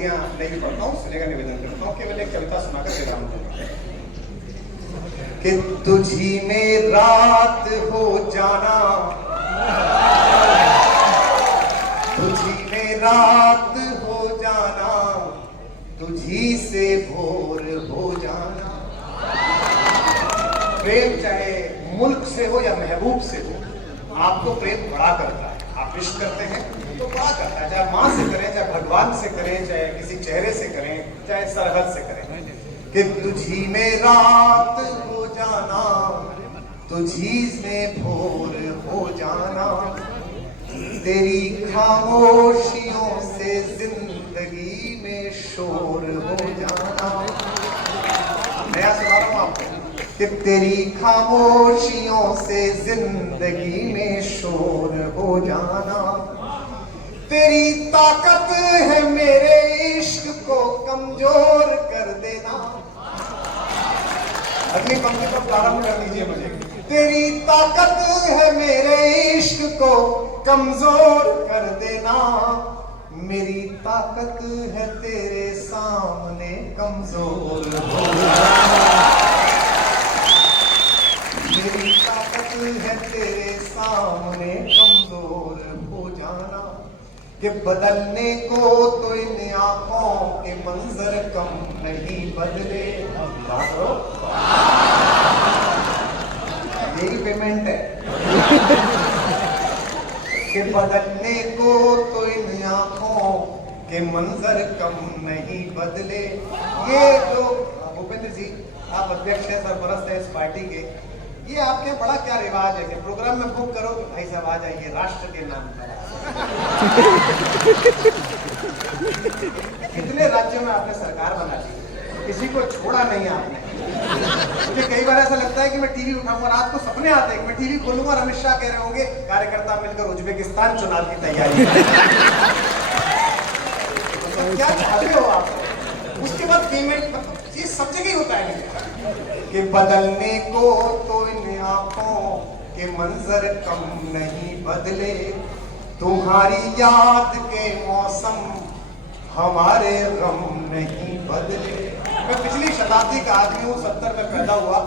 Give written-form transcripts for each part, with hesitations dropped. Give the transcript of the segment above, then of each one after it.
पंक्तियां नहीं पढ़ता हूँ, सुनेगा निवेदन करता हूँ, केवल एक कविता सुनाकर विराम दूंगा कि तुझी में रात हो जाना, तुझी में रात हो जाना, तुझी से भोर हो जाना। प्रेम चाहे मुल्क से हो या महबूब से हो, आपको प्रेम बड़ा करता है। आप विश करते हैं तो बड़ा करता है, चाहे माँ से करें, चाहे भगवान से करें, चाहे किसी चेहरे से करें, चाहे सरहद से करें। कि तुझी में रात हो जाना, तुझी में भोर हो जाना, तेरी खामोशियों से जिंदगी में शोर हो जाना। नया सुना रहा हूं आपको कि तेरी खामोशियों से जिंदगी में शोर हो जाना। तेरी ताकत है मेरे इश्क को कमजोर कर देना। अगली पंक्ति को प्रारंभ कर दीजिए मुझे। तेरी ताकत है मेरे इश्क को कमजोर कर देना, मेरी ताकत है तेरे सामने कमजोर हो जाना। मेरी ताकत है तेरे सामने कमजोर हो जाना। कि बदलने को तो इन आंखों के मंजर कम नहीं बदले। यही पेमेंट है कि बदलने को तो इन आंखों के मंजर कम नहीं बदले। ये जो भूपेंद्र जी आप अध्यक्ष हैं, सरपरस्त हैं इस पार्टी के, ये आपके बड़ा क्या रिवाज है कि प्रोग्राम में बुक करो कि भाई साहब आ जाइए राष्ट्र के नाम पर। कितने राज्यों में आपने सरकार बना ली, किसी को छोड़ा नहीं आपने। मुझे कई बार ऐसा लगता है कि मैं टीवी उठाऊंगा, रात को सपने आते हैं कि मैं टीवी खोलूंगा और अमित शाह कह रहे होंगे कार्यकर्ता मिलकर उज्बेकिस्तान चुनाव की तैयारी। तो क्या चाहते हो आप? उसके बाद पेमेंट, ये सब जगह होता है कि बदलने को तो इन आंखों के मंजर कम नहीं बदले। तुम्हारी याद के मौसम हमारे गम नहीं बदले। मैं पिछली शताब्दी का आदमी हूँ, 70 में पैदा हुआ,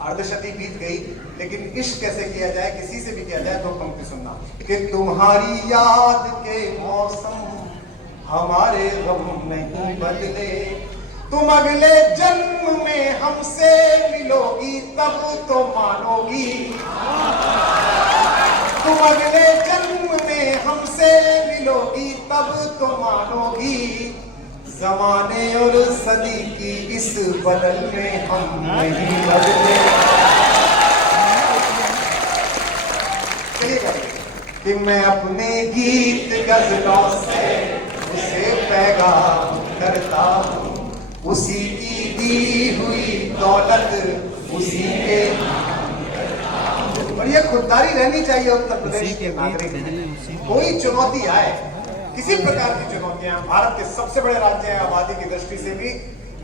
अर्धशती बीत गई, लेकिन इश्क कैसे किया जाए, किसी से भी किया जाए। तो पंक्ति सुनना कि तुम्हारी याद के मौसम हमारे गम नहीं बदले। तुम अगले जन्म में हमसे मिलोगी तब तो मानोगी। तुम अगले जन्म में हमसे मिलोगी तब तो मानोगी। जमाने और सदी की इस बदल में हम नहीं बदले। कि मैं अपने गीत गजलों से उसे पैगाम करता हूँ, उसी की दी हुई दौलत उसी के। और ये खुददारी रहनी चाहिए उत्तर प्रदेश के नागरिक में। कोई चुनौती आए, किसी प्रकार की चुनौतियां, भारत के सबसे बड़े राज्य हैं आबादी की दृष्टि से भी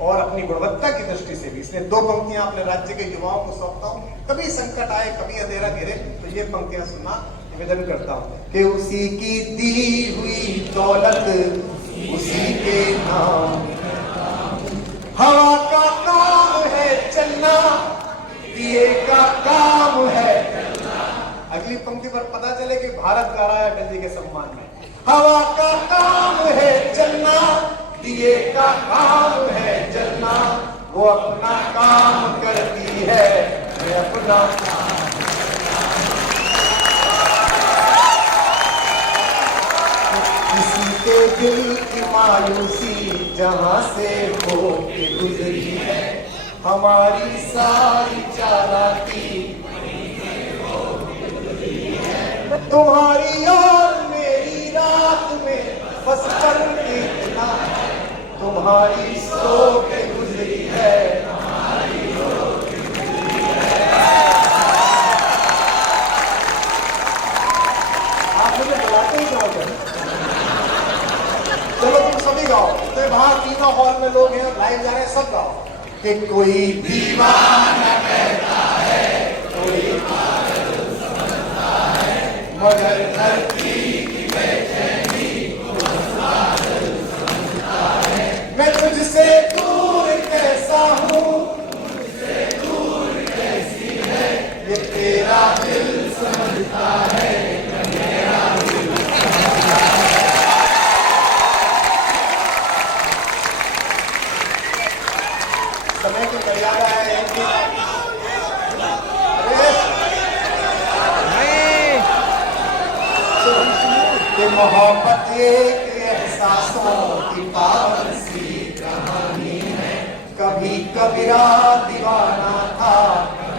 और अपनी गुणवत्ता की दृष्टि से भी। इसलिए दो पंक्तियां अपने राज्य के युवाओं को सौंपता हूं। कभी संकट आए, कभी अंधेरा घेरे, तो ये पंक्तियां सुनना निवेदन करता हूं कि उसी की दी हुई दौलत उसी के नाम। हवा का काम है चलना, दिए का काम है। अगली पंक्ति पर पता चले कि भारत गा रहा है अटल जी के सम्मान में। हवा का काम है चलना, दिए का काम है जलना। वो अपना काम करती है, मैं अपना काम। किसी के दिल की मायूसी जहां से हो के गुजरी है, हमारी सारी चालाकी तुम्हारी और मेरी रात में बस फर्क इतना है। तुम्हारी सो के गुजरी है, हमारी सो के गुजरी है। आप मुझे बुलाते ही जाओगे। चलो तुम सभी गाओ, तो बाहर तीनों हॉल में लोग हैं, लाइव जा रहे हैं, सब गाओ कि कोई दीवाना कहता है, कोई पागल समझता है, मगर धरती की बेचैनी को पागल समझता है। समय की मर्यादा है कि मोहब्बत ये एहसासों की पावन सी कहानी है। कभी कबीरा दीवाना था,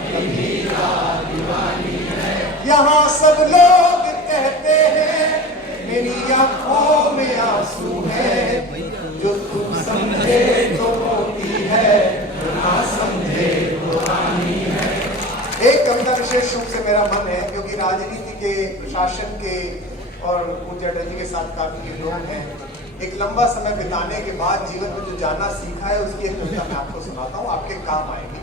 कबीरा दीवानी है। यहाँ सब लोग कहते हैं मेरी आंखों में आंसू है, जो तुम समझे तो रोती है, जो ना समझे तो रानी है। एक कविता विशेष रूप से मेरा मन है, क्योंकि राजनीति के, प्रशासन के और पूज्य अटल जी के साथ काफी लोग हैं। एक लंबा समय बिताने के बाद जीवन में जो जाना सीखा है, उसकी एक कविता मैं आपको सुनाता हूँ, आपके काम आएगी।